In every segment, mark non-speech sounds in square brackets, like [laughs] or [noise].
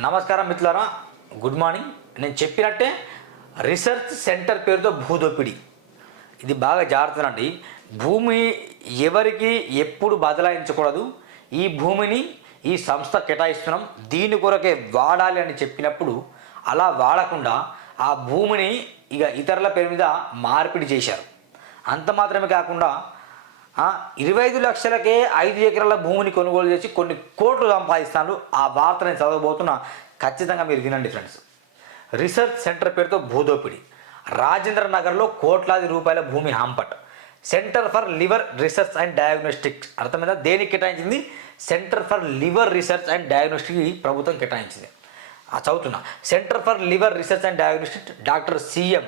నమస్కారం మిత్రులారా. Good morning నేను చెప్పినట్టే రీసెర్చ్ సెంటర్ పేరుతో భూదోపిడి. ఇది బాగా జాగ్రత్తనండి భూమి ఎవరికి ఎప్పుడు బదలాయించకూడదు. ఈ భూమిని ఈ సంస్థ కేటాయిస్తున్నాం. దీని కొరకే వాడాలి అని చెప్పినప్పుడు అలా వాడకుండా ఆ భూమిని ఇక ఇతరుల పేరు మీద మార్పిడి చేశారు. అంత మాత్రమే కాకుండా ఇరవై ఐదు లక్షలకే ఐదు ఎకరాల భూమిని కొనుగోలు చేసి కొన్ని కోట్లు సంపాదిస్తాను ఆ వార్త నేను చదవబోతున్నా ఖచ్చితంగా మీరు వినండి ఫ్రెండ్స్. రీసెర్చ్ సెంటర్ పేరుతో భూదోపిడి. రాజేంద్ర నగర్లో కోట్లాది రూపాయల భూమి హాంపట్. Centre for liver research and diagnostics అర్థమైందా? దేనికి కేటాయించింది? Centre for liver research and diagnostic ప్రభుత్వం కేటాయించింది. ఆ చదువుతున్నా. Centre for liver research and diagnostic doctor C M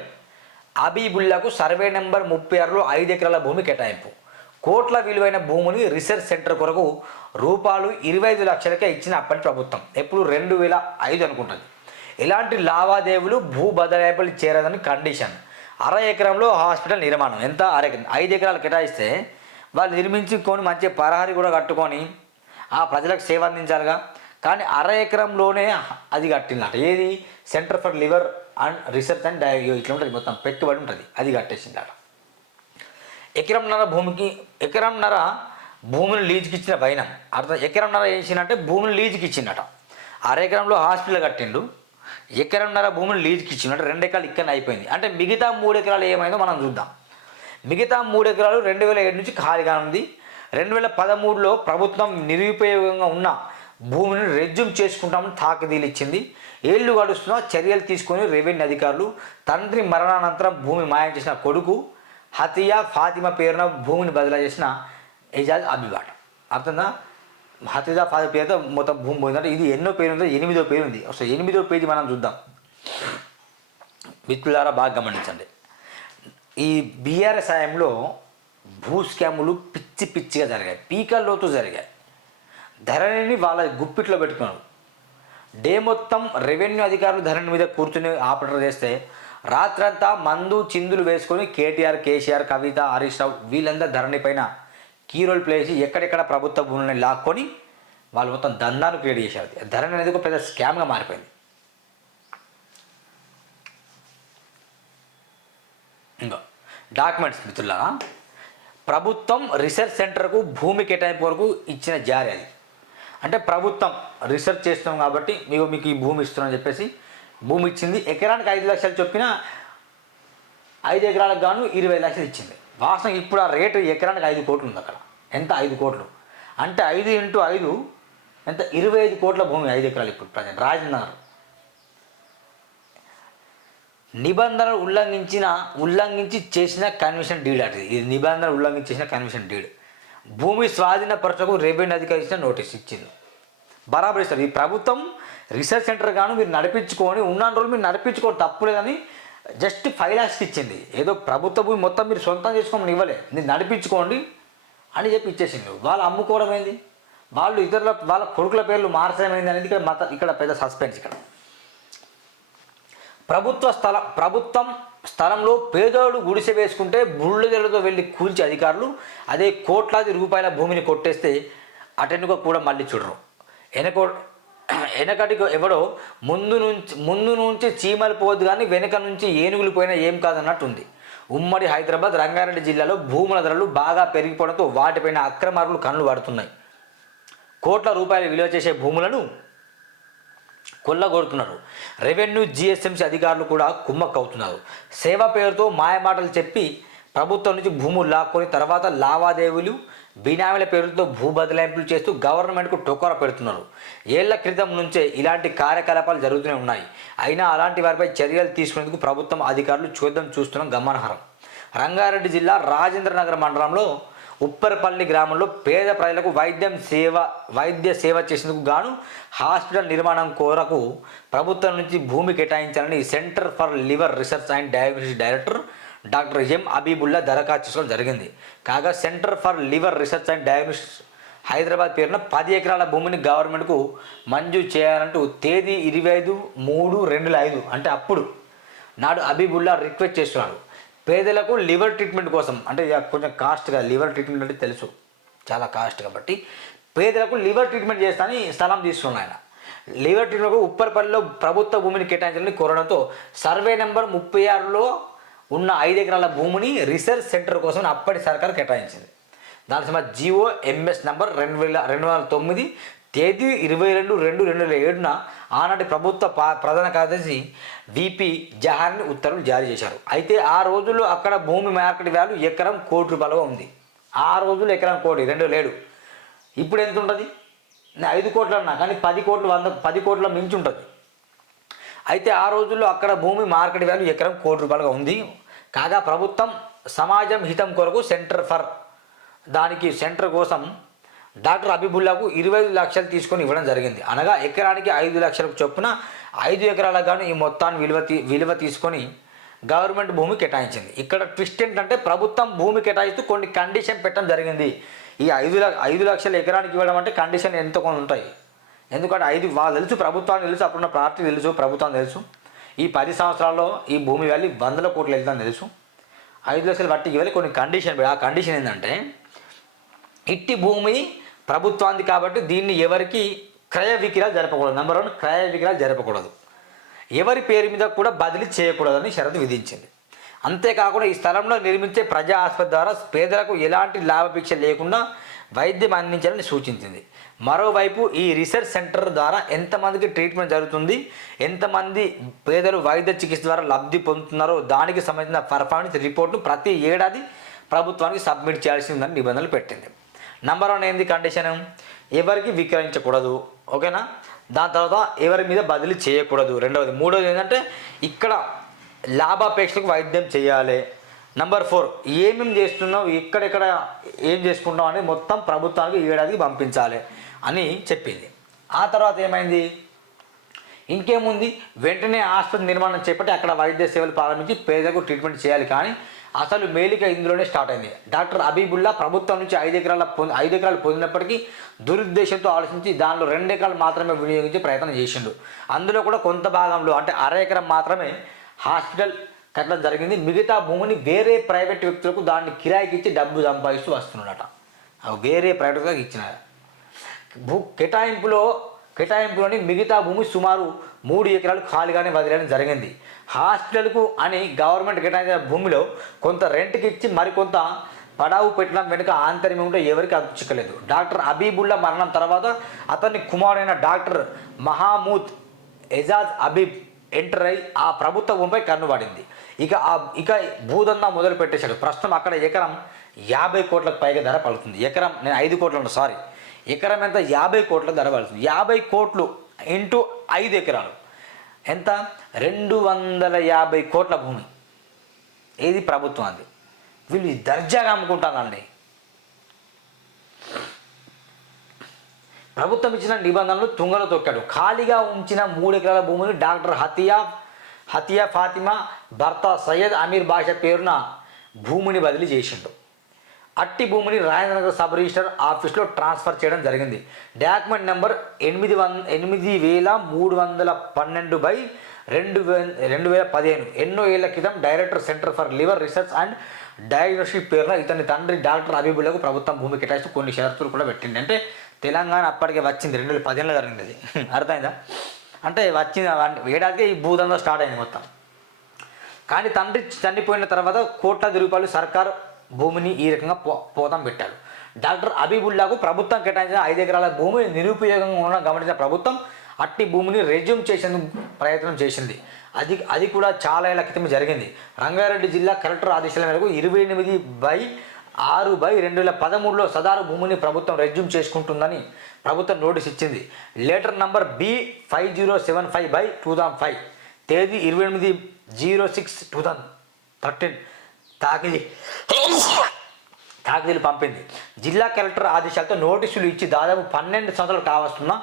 అబీబుల్లాకు survey number ముప్పై ఆరులో ఐదు ఎకరాల భూమి కేటాయింపు. కోట్ల విలువైన భూముని రీసెర్చ్ సెంటర్ కొరకు రూపాయలు ఇరవై ఐదు లక్షలకే ఇచ్చిన అప్పటి ప్రభుత్వం. ఎప్పుడు రెండు వేల ఐదు అనుకుంటుంది. ఇలాంటి లావాదేవీలు భూ బదలాయింపులు చేరదని కండిషన్. అర ఎకరంలో హాస్పిటల్ నిర్మాణం. ఎంత? అర ఐదు ఎకరాలు కేటాయిస్తే వాళ్ళు నిర్మించుకొని మంచి పరహారి కూడా కట్టుకొని ఆ ప్రజలకు సేవ అందించాలిగా. కానీ అర ఎకరంలోనే అది కట్టిందట ఏది? Centre for liver and research and డయో ఇట్లా ఉంటుంది మొత్తం. పెట్టుబడి ఉంటుంది. అది కట్టేసిందట ఎకరంన్నర భూమికి ఎకరంన్నర భూమిని లీజుకి ఇచ్చిన పైన అర్థం ఎకరంన్నర చేసినంటే భూమిని లీజుకి ఇచ్చిండట అర ఎకరంలో హాస్పిటల్ కట్టిండు. ఎకరంన్నర భూమిని లీజుకి ఇచ్చిండు రెండు ఎకరాలు ఇక్కడ అయిపోయింది. అంటే మిగతా మూడు ఎకరాలు ఏమైందో మనం చూద్దాం. మిగతా మూడు ఎకరాలు రెండు వేల ఏడు నుంచి ఖాళీగా ఉంది. రెండు వేల పదమూడులో ప్రభుత్వం నిరుపయోగంగా ఉన్న భూమిని రెజ్యూమ్ చేసుకుంటామని తాకిదీలు ఇచ్చింది. ఏళ్ళు గడుస్తున్నా చర్యలు తీసుకొని రెవెన్యూ అధికారులు తండ్రి మరణానంతరం భూమి మాయం చేసిన కొడుకు హతియా ఫాతిమా పేరున భూమిని బదిలీ చేసిన ఏజాజ్ అబిబాట. అర్థందా హతియా ఫాతిమా పేరుతో మొత్తం భూమి పోయిందంటే ఇది ఎన్నో పేరు ఉందో ఎనిమిదో పేరు ఉంది. అసలు ఎనిమిదో పేజీ మనం చూద్దాం. మిత్రులారా బాగా గమనించండి. ఈ బీఆర్ఎస్ హయాంలో భూ స్కాములు పిచ్చి పిచ్చిగా జరిగాయి. పీకల్లోతు జరిగాయి. ధరణిని వాళ్ళ గుప్పిట్లో పెట్టుకున్నారు. డే మొత్తం రెవెన్యూ అధికారులు ధరణి మీద కూర్చుని ఆపరేటర్ చేస్తే రాత్రంతా మందు చిందులు వేసుకొని కేటీఆర్ కేసీఆర్ కవిత హరీష్ రావు వీళ్ళందరూ ధరణి పైన కీ రోల్ ప్లే చేసి ఎక్కడెక్కడ ప్రభుత్వ భూములని లాక్కొని వాళ్ళు మొత్తం దందాను క్రియేట్ చేశారు. ధరణి అనేది ఒక పెద్ద స్కామ్గా మారిపోయింది. ఇంకా డాక్యుమెంట్స్ మిత్రులారా ప్రభుత్వం రీసెర్చ్ సెంటర్కు భూమి కేటాయింపు వరకు ఇచ్చిన జారీ అది. అంటే ప్రభుత్వం రీసెర్చ్ చేస్తున్నాం కాబట్టి మీకు మీకు ఈ భూమి ఇస్తున్నాం చెప్పేసి భూమి ఇచ్చింది ఎకరానికి ఐదు లక్షలు చొప్పున ఐదు ఎకరాలకు గాను ఇరవై లక్షలు ఇచ్చింది. వాస్తవం ఇప్పుడు ఆ రేటు ఎకరానికి ఐదు కోట్లు ఉంది అక్కడ. ఎంత? ఐదు కోట్లు. అంటే ఐదు ఇంటూ ఐదు ఎంత? ఇరవై ఐదు కోట్ల భూమి ఐదు ఎకరాలు ఇప్పుడు ప్రజెంట్. రాజనగర్ నిబంధనలు ఉల్లంఘించిన ఉల్లంఘించి చేసిన కన్వెన్షన్ డీడ్ అంటే. ఇది నిబంధనలు ఉల్లంఘించి చేసిన కన్వెన్షన్ డీడ్. భూమి స్వాధీనపరచకు రెవెన్యూ అధికారి ఇచ్చిన నోటీస్ ఇచ్చింది. బరాబర్ ఇస్తారు. ఈ ప్రభుత్వం రీసెర్చ్ సెంటర్ గాను మీరు నడిపించుకొని ఉన్న రోజులు మీరు నడిపించుకోవడం తప్పులేదని జస్ట్ ఫైవ్ ల్యాక్స్కి ఇచ్చింది. ఏదో ప్రభుత్వ భూమి మొత్తం మీరు సొంతం చేసుకోమని ఇవ్వలే. మీరు నడిపించుకోండి అని చెప్పి ఇచ్చేసింది వాళ్ళు అమ్ముకోవడం ఏంది? వాళ్ళు ఇతరుల వాళ్ళ కొడుకుల పేర్లు మార్చడం ఏంది అనేది ఇక్కడ మత ఇక్కడ పెద్ద సస్పెన్స్ ఇక్కడ. ప్రభుత్వ స్థలం ప్రభుత్వం స్థలంలో పేదోడు గుడిసె వేసుకుంటే బుళ్ళదెలతో వెళ్ళి కూల్చే అధికారులు అదే కోట్లాది రూపాయల భూమిని కొట్టేస్తే అటెనుక కూడా మళ్ళీ చూడరు. వెనకో వెనకటికి ఎవడో ముందు నుంచి ముందు నుంచి చీమలు పోదు కానీ వెనక నుంచి ఏనుగులు పోయినా ఏం కాదన్నట్టుంది. ఉమ్మడి హైదరాబాద్ రంగారెడ్డి జిల్లాలో భూముల ధరలు బాగా పెరిగిపోవడంతో వాటిపైన అక్రమార్కులు కళ్ళు పడుతున్నాయి. కోట్ల రూపాయలు విలువ చేసే భూములను కొల్లగొడుతున్నారు. రెవెన్యూ జిఎస్ఎంసీ అధికారులు కూడా కుమ్మక్కవుతున్నారు. సేవ పేరుతో మాయమాటలు చెప్పి ప్రభుత్వం నుంచి భూములు లాక్కొని తర్వాత లావాదేవీలు బినామీల పేరుతో భూ బదలాయింపులు చేస్తూ గవర్నమెంట్కు టొక్కర పెడుతున్నారు. ఏళ్ళ క్రితం నుంచే ఇలాంటి కార్యకలాపాలు జరుగుతూనే ఉన్నాయి. అయినా అలాంటి వారిపై చర్యలు తీసుకునేందుకు ప్రభుత్వం అధికారులు చూద్దాం చూస్తున్నాం గమనార్హం. రంగారెడ్డి జిల్లా రాజేంద్రనగర్ మండలంలో ఉప్పరపల్లి గ్రామంలో పేద ప్రజలకు వైద్యం సేవ వైద్య సేవ చేసేందుకు గాను హాస్పిటల్ నిర్మాణం కోరకు ప్రభుత్వం నుంచి భూమి కేటాయించాలని centre for liver research and diagnosis director doctor M Abibullah దరఖాస్తు చేసుకోవడం జరిగింది. కాగా centre for liver research and diagnosis Hyderabad పేరున పది ఎకరాల భూమిని గవర్నమెంట్కు మంజూరు చేయాలంటూ తేదీ ఇరవై ఐదు మూడు రెండు ఐదు అంటే అప్పుడు నాడు అబీబుల్లా రిక్వెస్ట్ చేస్తున్నాడు. పేదలకు లివర్ ట్రీట్మెంట్ కోసం అంటే ఇక కొంచెం కాస్ట్గా లివర్ ట్రీట్మెంట్ అంటే తెలుసు. చాలా కాస్ట్ కాబట్టి పేదలకు లివర్ ట్రీట్మెంట్ చేస్తానని స్థలం తీసుకున్నాడు ఆయన. లివర్ ట్రీట్మెంట్కు ఉప్పర్పల్లిలో ప్రభుత్వ భూమిని కేటాయించాలని కోరడంతో సర్వే నెంబర్ ముప్పై ఆరులో ఉన్న ఐదు ఎకరాల భూమిని రీసెర్చ్ సెంటర్ కోసం అప్పటి సర్కారు కేటాయించింది. దాని సమయం జియో ఎంఎస్ నంబర్ రెండు వేల రెండు వేల తొమ్మిది తేదీ ఇరవై రెండు రెండు రెండు వేల ఏడున ఆనాటి ప్రభుత్వ ప్రధాన కార్యదర్శి విపి జహార్ని ఉత్తర్వులు జారీ చేశారు. అయితే ఆ రోజుల్లో అక్కడ భూమి మార్కెట్ వాల్యూ ఎకరం కోటి రూపాయలుగా ఉంది. ఆ రోజుల్లో ఎకరం కోటి రెండు వేల ఏడు. ఇప్పుడు ఎంత ఉంటుంది? నేను ఐదు కోట్లు అన్నా కానీ పది కోట్లు వంద పది కోట్ల మించి ఉంటుంది. అయితే ఆ రోజుల్లో అక్కడ భూమి మార్కెట్ వాల్యూ ఎకరం కోటి రూపాయలుగా ఉంది. కాగా ప్రభుత్వం సమాజం హితం కొరకు సెంటర్ ఫర్ దానికి సెంటర్ కోసం డాక్టర్ అబిబుల్లాకు ఇరవై ఐదు లక్షలు తీసుకొని ఇవ్వడం జరిగింది. అనగా ఎకరానికి ఐదు లక్షలకు చొప్పున ఐదు ఎకరాలకు గాను ఈ మొత్తాన్ని విలువ తీ విలువ తీసుకొని గవర్నమెంట్ భూమి కేటాయించింది. ఇక్కడ ట్విస్ట్ ఏంటంటే ప్రభుత్వం భూమి కేటాయిస్తూ కొన్ని కండిషన్ పెట్టడం జరిగింది. ఈ ఐదు ఐదు లక్షల ఎకరానికి ఇవ్వడం అంటే కండిషన్ ఎంత కొన్ని ఉంటాయి. ఎందుకంటే ఐదు వాళ్ళు తెలుసు ప్రభుత్వాన్ని తెలుసు అప్పుడున్న పార్టీ తెలుసు ప్రభుత్వం తెలుసు. ఈ పది సంవత్సరాల్లో ఈ భూమి వెళ్ళి వందల కోట్లు వెళ్తాను తెలుసు. ఐదు లక్షలు బట్టి వెళ్ళి కొన్ని కండిషన్ ఆ కండిషన్ ఏంటంటే ఇట్టి భూమి ప్రభుత్వానికి కాబట్టి దీన్ని ఎవరికి క్రయ విక్రయాలు జరపకూడదు. నెంబర్ వన్ క్రయ విక్రయాలు జరపకూడదు. ఎవరి పేరు మీద కూడా బదిలీ చేయకూడదని షరతు విధించింది. అంతేకాకుండా ఈ స్థలంలో నిర్మించే ప్రజా ఆసుపత్రి ద్వారా పేదలకు ఎలాంటి లాభపేక్ష లేకుండా వైద్యం అందించాలని సూచించింది. మరోవైపు ఈ రీసెర్చ్ సెంటర్ ద్వారా ఎంతమందికి ట్రీట్మెంట్ జరుగుతుంది ఎంతమంది పేదలు వైద్య చికిత్స ద్వారా లబ్ధి పొందుతున్నారో దానికి సంబంధించిన పర్ఫార్మెన్స్ రిపోర్ట్ను ప్రతి ఏడాది ప్రభుత్వానికి సబ్మిట్ చేయాల్సి ఉందని నిబంధనలు పెట్టింది. నంబర్ వన్ ఏంది కండిషన్ ఎవరికి విక్రయించకూడదు ఓకేనా? దాని తర్వాత ఎవరి మీద బదిలీ చేయకూడదు. రెండవది మూడవది ఏంటంటే ఇక్కడ లాభాపేక్షలకు వైద్యం చేయాలి. నంబర్ ఫోర్ ఏమేమి చేస్తున్నావు? ఎక్కడెక్కడ ఏం చేసుకుంటాం అని మొత్తం ప్రభుత్వానికి ఏడాదికి పంపించాలి అని చెప్పింది. ఆ తర్వాత ఏమైంది? ఇంకేముంది? వెంటనే ఆసుపత్రి నిర్మాణం చేపట్టి అక్కడ వైద్య సేవలు ప్రారంభించి పేదలకు ట్రీట్మెంట్ చేయాలి కానీ అసలు మేలిక ఇందులోనే స్టార్ట్ అయింది. డాక్టర్ అబీబుల్లా ప్రభుత్వం నుంచి ఐదు ఎకరాల పొంది ఐదు ఎకరాలు పొందినప్పటికీ దురుద్దేశంతో ఆలోచించి దానిలో రెండు ఎకరాలు మాత్రమే వినియోగించే ప్రయత్నం చేసిండు. అందులో కూడా కొంత భాగంలో అంటే అర ఎకరం మాత్రమే హాస్పిటల్ కట్టడం జరిగింది. మిగతా భూమిని వేరే ప్రైవేట్ వ్యక్తులకు దాన్ని కిరాయికి ఇచ్చి డబ్బు సంపాదిస్తూ వస్తున్నాడట. అవి వేరే ప్రైవేట్గా ఇచ్చిన. భూ కేటాయింపులో కేటాయింపులోని మిగతా భూమి సుమారు మూడు ఎకరాలు ఖాళీగానే వదిలేయడం జరిగింది. హాస్పిటల్కు అని గవర్నమెంట్ కేటాయించిన భూమిలో కొంత రెంట్కి ఇచ్చి మరికొంత పడావు పెట్టడం వెనుక ఆంతర్యం ఉంటే ఎవరికి అది చిక్కలేదు. డాక్టర్ అబీబుల్లా మరణం తర్వాత అతని కుమారుడైన డాక్టర్ మహామూద్ ఎజాజ్ అబీబ్ ఎంటర్ అయి ఆ ప్రభుత్వ భూమిపై కన్నుబడింది ఇక ఆ ఇక భూదందా మొదలు పెట్టేశాడు. ప్రస్తుతం అక్కడ ఎకరం యాభై కోట్లకు పైగా ధర పలుతుంది ఎకరం నేను ఐదు కోట్లను సారీ ఎకరం ఎంత? యాభై కోట్ల ధర పలుతుంది యాభై కోట్లు ఇంటూ ఐదు ఎకరాలు. ఎంత? రెండు వందల యాభై కోట్ల భూమి. ఏది ప్రభుత్వం అది? వీళ్ళు దర్జాగా అమ్ముకుంటానండి ప్రభుత్వం ఇచ్చిన నిబంధనలు తుంగలో తొక్కాడు. ఖాళీగా ఉంచిన మూడు ఎకరాల భూమిని డాక్టర్ హతియా హతియా ఫాతిమా భర్త సయ్యద్ అమీర్ బాషా పేరున భూమిని బదిలీ చేసిండు. అట్టి భూమిని రాజేంద్రనగర్ సబ్ రిజిస్టర్ ఆఫీస్లో ట్రాన్స్ఫర్ చేయడం జరిగింది. డాక్యుమెంట్ నెంబర్ ఎనిమిది వన్ ఎనిమిది వేల మూడు వందల పన్నెండు బై రెండు వే రెండు వేల పదిహేను. ఎన్నో ఏళ్ళ క్రితం director centre for liver research and diagnostic పేరున ఇతని తండ్రి డాక్టర్ అభిబులకు ప్రభుత్వం భూమి కేటాయిస్తూ కొన్ని షరతులు కూడా పెట్టింది. అంటే తెలంగాణ అప్పటికే వచ్చింది రెండు వేల పదిహేనులో జరిగింది అది. [laughs] అర్థమైందా? అంటే వచ్చింది ఏడాదికే ఈ భూదంలో స్టార్ట్ అయింది మొత్తం. కానీ తండ్రి చనిపోయిన తర్వాత కోట్లాది రూపాయలు సర్కారు భూమిని ఈ రకంగా పో పోతం పెట్టారు. డాక్టర్ అబీబుల్లాకు ప్రభుత్వం కేటాయించిన ఐదు ఎకరాల భూమి నిరుపయోగంగా ఉండడం గమనించిన ప్రభుత్వం అట్టి భూమిని రెజ్యూమ్ చేసేందుకు ప్రయత్నం చేసింది. అది అది కూడా చాలా ఏళ్ళ క్రితం జరిగింది. రంగారెడ్డి జిల్లా కలెక్టర్ ఆదేశాల మేరకు ఇరవై ఎనిమిది బై ఆరు బై రెండు వేల పదమూడులో సదారు భూముల్ని ప్రభుత్వం రెజ్యూమ్ చేసుకుంటుందని ప్రభుత్వం నోటీస్ ఇచ్చింది. Letter number B five zero seven five by two thousand five. తేదీ ఇరవై ఎనిమిది zero six two thousand thirteen. తాకిది. తాకిదీలు పంపింది. జిల్లా కలెక్టర్ ఆదేశాలతో నోటీసులు ఇచ్చి దాదాపు పన్నెండు సంవత్సరాలు కావస్తున్నా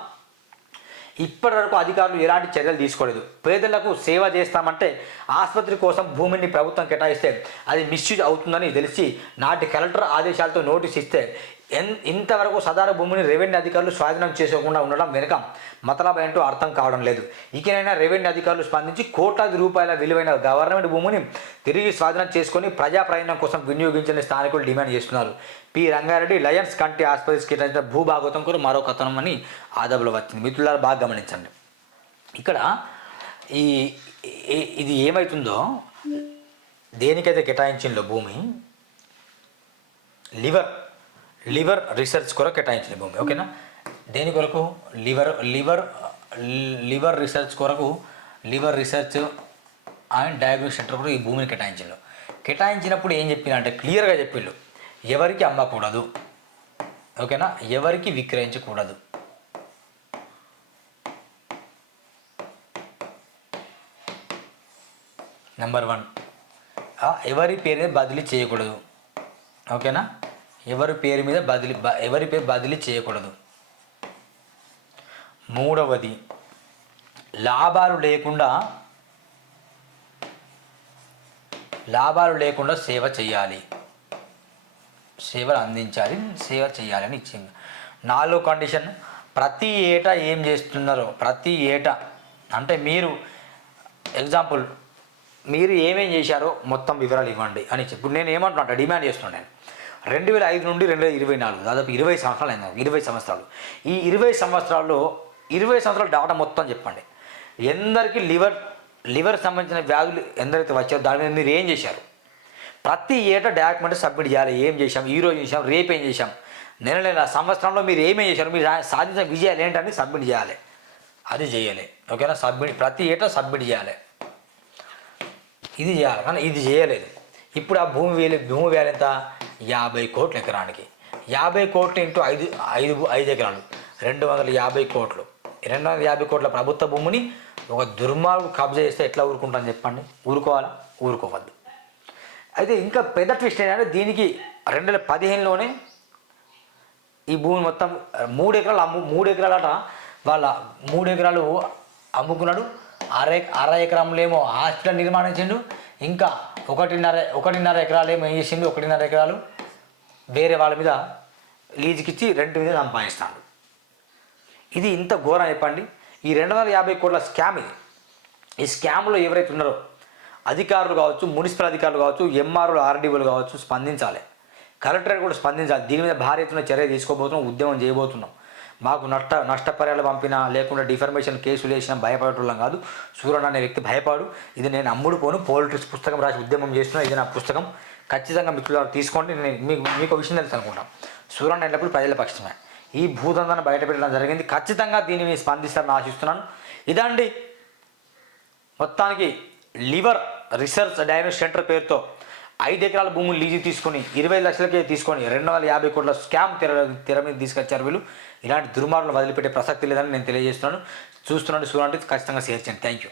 ఇప్పటి వరకు అధికారులు ఎలాంటి చర్యలు తీసుకోలేదు. పేదలకు సేవ చేస్తామంటే ఆసుపత్రి కోసం భూమిని ప్రభుత్వం కేటాయిస్తే అది మిస్యూజ్ అవుతుందని తెలిసి నాటి కలెక్టర్ ఆదేశాలతో నోటీస్ ఇస్తే ఎన్ ఇంతవరకు సదారు భూమిని రెవెన్యూ అధికారులు స్వాధీనం చేసుకోకుండా ఉండడం వెనుక మతలబ్ ఏంటో అర్థం కావడం లేదు. ఇకనైనా రెవెన్యూ అధికారులు స్పందించి కోట్లాది రూపాయల విలువైన గవర్నమెంట్ భూమిని తిరిగి స్వాధీనం చేసుకొని ప్రజా ప్రయోజనం కోసం వినియోగించాలని స్థానికులు డిమాండ్ చేస్తున్నారు. పి. రంగారెడ్డి లయన్స్ కంటి ఆసుపత్రికి కేటాయించిన భూభాగవతం కూడా మరో కథనం అని ఆదబులో వచ్చింది. మిత్రులారు బాగా గమనించండి. ఇక్కడ ఈ ఈ- ఇది ఏమవుతుందో దేనికైతే కేటాయించిందో భూమి లివర్. లివర్ రీసెర్చ్ కొరకు కేటాయించిన భూమి ఓకేనా? దేని కొరకు? లివర్ లివర్ లివర్ రీసెర్చ్ కొరకు liver research and diagnose centre కూడా ఈ భూమిని కేటాయించారు కేటాయించినప్పుడు ఏం చెప్పిందంటే క్లియర్గా చెప్పిండు ఎవరికి అమ్మకూడదు ఓకేనా? ఎవరికి విక్రయించకూడదు. నెంబర్ వన్ ఎవరి పేరు బదిలీ చేయకూడదు ఓకేనా? ఎవరి పేరు మీద బదిలీ ఎవరి పేరు బదిలీ చేయకూడదు. మూడవది లాభాలు లేకుండా లాభాలు లేకుండా సేవ చేయాలి సేవలు అందించాలి సేవ చేయాలని ఇచ్చింది. నాలుగో కండిషన్ ప్రతి ఏటా ఏం చేస్తున్నారో ప్రతి ఏటా అంటే మీరు ఎగ్జాంపుల్ మీరు ఏమేం చేశారో మొత్తం వివరాలు ఇవ్వండి అని చెప్పి. నేను ఏమంటున్నా డిమాండ్ చేస్తున్నాను రెండు వేల ఐదు నుండి రెండు వేల ఇరవై నాలుగు దాదాపు ఇరవై సంవత్సరాలు అయింది ఇరవై సంవత్సరాలు. ఈ ఇరవై సంవత్సరాల్లో ఇరవై సంవత్సరాల డాటా మొత్తం చెప్పండి. ఎందరికి లివర్ లివర్ సంబంధించిన వ్యాధులు ఎందరైతే వచ్చారో దాని మీద మీరు ఏం చేశారు? ప్రతి ఏటా డాక్యుమెంట్ సబ్మిట్ చేయాలి. ఏం చేశాం? ఈ రోజు చేసాం రేపు ఏం చేశాం? నెల నెల సంవత్సరంలో మీరు ఏమేం చేశారు? మీరు సాధించిన విజయాలు ఏంటని సబ్మిట్ చేయాలి. అది చేయాలి. ఓకేనా? సబ్మిట్ ప్రతి ఏటా సబ్మిట్ చేయాలి. ఇది చేయాలి. కానీ ఇది చేయలేదు. ఇప్పుడు ఆ భూమి వేలు భూమి వేలు ఎంత? యాభై కోట్లు ఎకరానికి. యాభై కోట్లు ఇంటూ ఐదు ఐదు ఐదు ఎకరాలు. రెండు వందల యాభై కోట్లు. రెండు వందల యాభై కోట్ల ప్రభుత్వ భూమిని ఒక దుర్మార్గుడు కబ్జా చేస్తే ఎట్లా ఊరుకుంటాను చెప్పండి? ఊరుకోవాలా? ఊరుకోవద్దు. అయితే ఇంకా పెద్ద ట్విస్ట్ ఏంటంటే దీనికి రెండు వేల పదిహేనులోనే ఈ భూమి మొత్తం మూడు ఎకరాలు అమ్ము మూడు ఎకరాలట వాళ్ళ మూడు ఎకరాలు అమ్ముకున్నాడు. అర ఎక- అర ఎకరంలో ఏమో హాస్పిటల్ నిర్మాణం ఇంకా ఒకటిన్నర ఒకటిన్నర ఎకరాలు ఏమో ఏం చేసింది ఒకటిన్నర ఎకరాలు వేరే వాళ్ళ మీద లీజుకి ఇచ్చి రెంట్ మీద సంపాదిస్తాడు. ఇది ఇంత ఘోరం చెప్పండి. ఈ రెండు వందల యాభై కోట్ల స్కామ్ ఇది. ఈ స్కామ్లో ఎవరైతే ఉన్నారో అధికారులు కావచ్చు మున్సిపల్ అధికారులు కావచ్చు ఎంఆర్ఓలు ఆర్డీఓలు కావచ్చు స్పందించాలి. కలెక్టరేట్ కూడా స్పందించాలి. దీని మీద భారీ ఎత్తున చర్య తీసుకోబోతున్నాం ఉద్యమం చేయబోతున్నాం. మాకు నష్ట నష్టపర్యాలు పంపినా లేకుండా డిఫర్మేషన్ కేసులు వేసినా భయపడటం కాదు. సూర్యన్ అనే వ్యక్తి భయపడు. ఇది నేను అమ్ముడు పోను. పోలిటిక్స్ పుస్తకం రాసి ఉద్యమం చేస్తున్నా. ఇది నా పుస్తకం. ఖచ్చితంగా మిత్రులు తీసుకోండి. నేను మీకు మీకు విషయం తెలుసు అనుకుంటాను సూర్యన్ అనేటప్పుడు ప్రజల పక్షమే. ఈ భూదందాన్ని బయటపెట్టడం జరిగింది. ఖచ్చితంగా దీనిని స్పందిస్తారని ఆశిస్తున్నాను. ఇదండి మొత్తానికి లివర్ రీసెర్చ్ డయాగ్నోస్ సెంటర్ పేరుతో ఐదు ఎకరాల భూములు లీజు తీసుకొని ఇరవై లక్షలకే తీసుకొని రెండు వందల యాభై కోట్ల స్కామ్ తెర తెర మీద తీసుకొచ్చారు వీళ్ళు. ఇలాంటి దుర్మార్గులు వదిలిపెట్టే ప్రసక్తి లేదని నేను తెలియజేస్తున్నాను. చూస్తున్నాను చూడండి ఖచ్చితంగా షేర్ చేయండి. Thank you